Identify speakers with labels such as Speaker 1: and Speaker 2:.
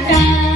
Speaker 1: sky.